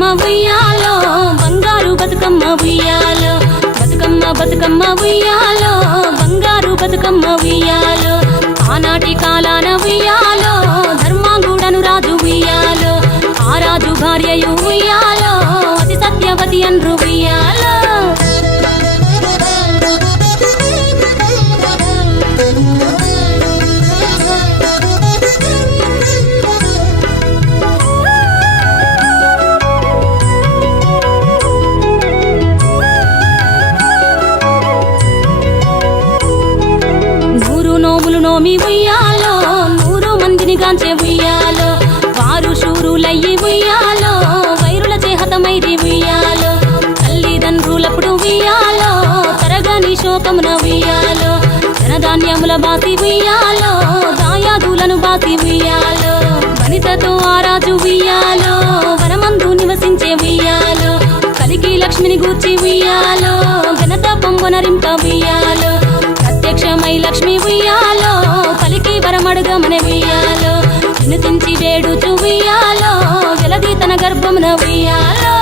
బతుకమ్మ ఉయ్యాలో బంగారు బతుకమ్మ ఉయ్యాలో బతుకమ్మ బతుకమ్మ ఉయ్యాలో బంగారు బతుకమ్మ ఉయ్యాలో ఆనాటి కాలాన ఉయ్యాలో ధర్మాంగుడను రాజు ఉయ్యాలో ఆ రాజు భార్యయు ఉయ్యాలో అతి సత్యవతి అన్రు ఉయ్యాలో నోమి ఉయ్యాలో 100 మందిని గాంచే ఉయ్యాలో వారు శూరులయ్యి ఉయ్యాలో వైరుల చేహతమైరి ఉయ్యాలో తల్లిదండ్రులప్పుడు ఉయ్యాలో తరగని శోకమున ఉయ్యాలో ధనధాన్యముల బాసి ఉయ్యాలో దాయాదులను బాసి ఉయ్యాలో వనితతో ఆ రాజు ఉయ్యాలో వనమందు నివసించే ఉయ్యాలో కలికి లక్ష్మిని గూర్చి ఉయ్యాలో ఘనత పొంగొనరింప ఉయ్యాలో ప్రత్యక్షమై లక్ష్మి ఉయ్యాలో పలికి వరమడుగమన ఉయ్యాలో వినుతించి వేడుచు ఉయ్యాలో జలది తన గర్భమున ఉయ్యాలో